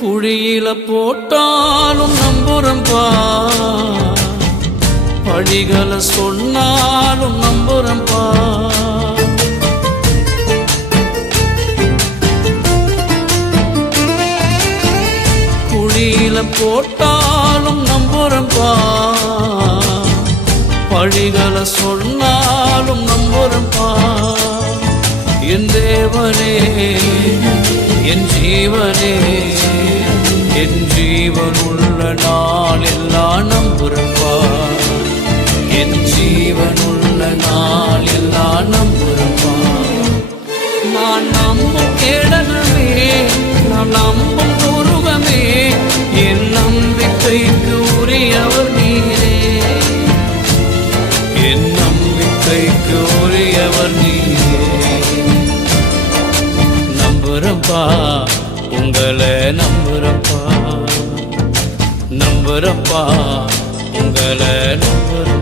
குழியில போட்டாலும் நம்புறம்பா, பழிகளை சொன்னாலும் நம்புறம்பா. குழியில போட்டாலும் நம்புறம்பா, பழிகளை சொன்னாலும் நம்புறம்பா. என் தேவனே, என் ஜீவனே, என் ஜீவனுள்ள நாள் எல்லாம் நம்புறப்பா. என் ஜீவனுள்ள நாள் எல்லாம் நம்புறப்பா. நான் நம்பும் கேடனமே, நான் நம்பும் உருவமே, என் நம்பிக்கைக்கு உரியவர் நீரே. என் நம்பிக்கைக்கு உரியவர் நீரே. நம்புறப்பா, உங்களை நம்புறப்பா, நம்புறப்பா, உங்களை நம்புற